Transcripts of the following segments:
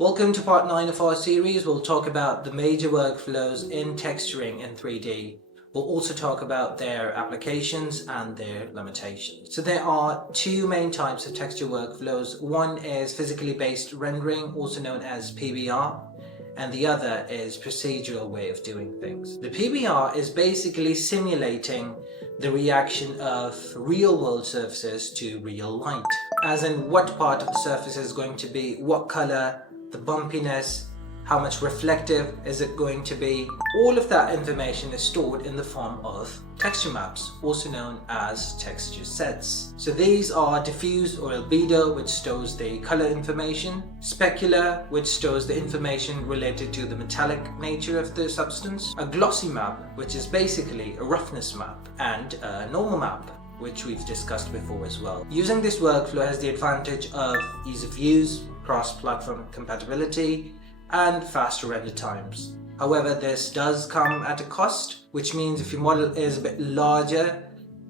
Welcome to part 9 of our series. We'll talk about the major workflows in texturing in 3D. We'll also talk about their applications and their limitations. So there are two main types of texture workflows. One is physically based rendering, also known as PBR, and the other is procedural way of doing things. The PBR is basically simulating the reaction of real-world surfaces to real light, as in what part of the surface is going to be, what color, the bumpiness, how much reflective is it going to be. All of that information is stored in the form of texture maps, also known as texture sets. So these are diffuse or albedo, which stores the color information, specular, which stores the information related to the metallic nature of the substance, a glossy map, which is basically a roughness map, and a normal map, which we've discussed before as well. Using this workflow has the advantage of ease of use, cross-platform compatibility, and faster render times. However, this does come at a cost, which means if your model is a bit larger,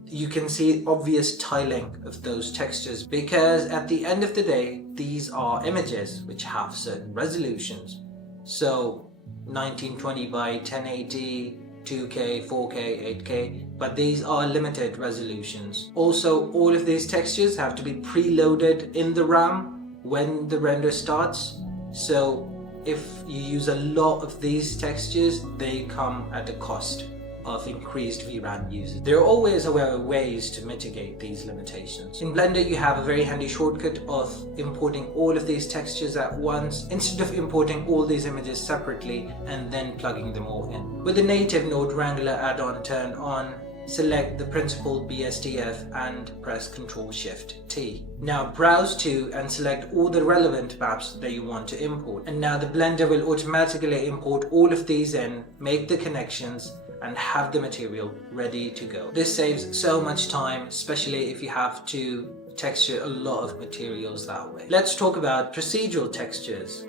you can see obvious tiling of those textures, because at the end of the day, these are images which have certain resolutions. So 1920 by 1080, 2K, 4K, 8K, but these are limited resolutions. Also, all of these textures have to be preloaded in the RAM when the render starts. So if you use a lot of these textures, they come at a cost of increased VRAM usage. There are always, however, ways to mitigate these limitations. In Blender, you have a very handy shortcut of importing all of these textures at once, instead of importing all these images separately and then plugging them all in. With the native Node Wrangler add-on turned on, select the principled BSDF and press Ctrl-Shift-T. Now browse to and select all the relevant maps that you want to import. And now the Blender will automatically import all of these in, make the connections, and have the material ready to go. This saves so much time, especially if you have to texture a lot of materials that way. Let's talk about procedural textures.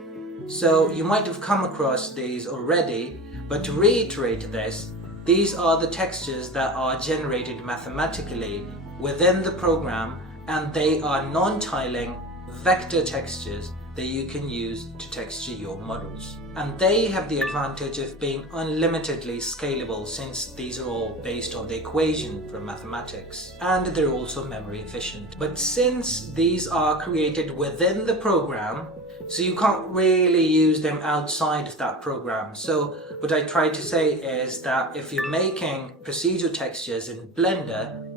So you might have come across these already, but to reiterate this, these are the textures that are generated mathematically within the program, and they are non-tiling vector textures that you can use to texture your models. And they have the advantage of being unlimitedly scalable, since these are all based on the equation from mathematics, and they're also memory efficient. But since these are created within the program, so you can't really use them outside of that program. So what I try to say is that if you're making procedural textures in Blender,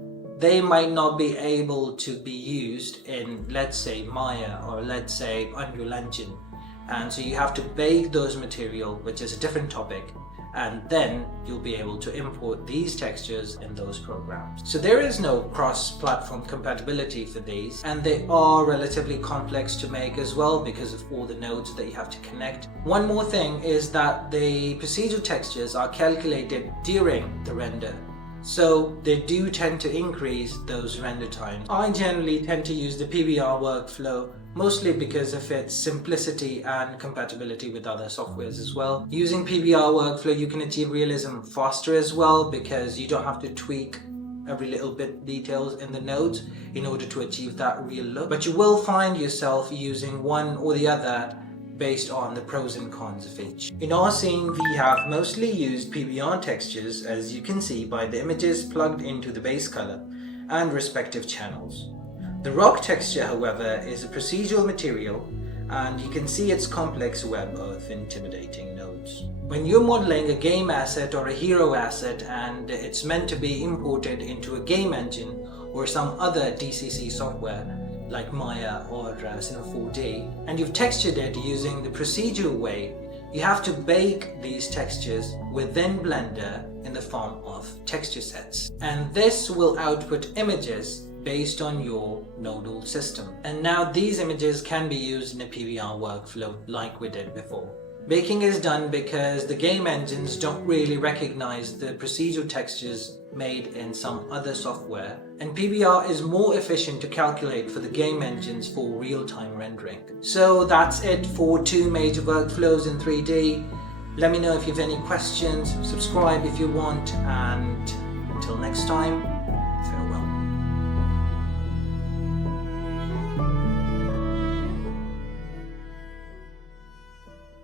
they might not be able to be used in, let's say, Maya or let's say Unreal Engine. And so you have to bake those material, which is a different topic, and then you'll be able to import these textures in those programs. So there is no cross-platform compatibility for these, and they are relatively complex to make as well because of all the nodes that you have to connect. One more thing is that the procedural textures are calculated during the render, so they do tend to increase those render times. I generally tend to use the PBR workflow, mostly because of its simplicity and compatibility with other softwares as well. Using PBR workflow, you can achieve realism faster as well, because you don't have to tweak every little bit details in the nodes in order to achieve that real look. But you will find yourself using one or the other based on the pros and cons of each. In our scene, we have mostly used PBR textures, as you can see by the images plugged into the base color and respective channels. The rock texture, however, is a procedural material, and you can see its complex web of intimidating nodes. When you're modeling a game asset or a hero asset and it's meant to be imported into a game engine or some other DCC software like Maya or Cinema 4D, and you've textured it using the procedural way, you have to bake these textures within Blender in the form of texture sets. And this will output images based on your nodal system. And now these images can be used in a PBR workflow like we did before. Baking is done because the game engines don't really recognize the procedural textures made in some other software, and PBR is more efficient to calculate for the game engines for real-time rendering. So that's it for two major workflows in 3D. Let me know if you have any questions, subscribe if you want, and until next time,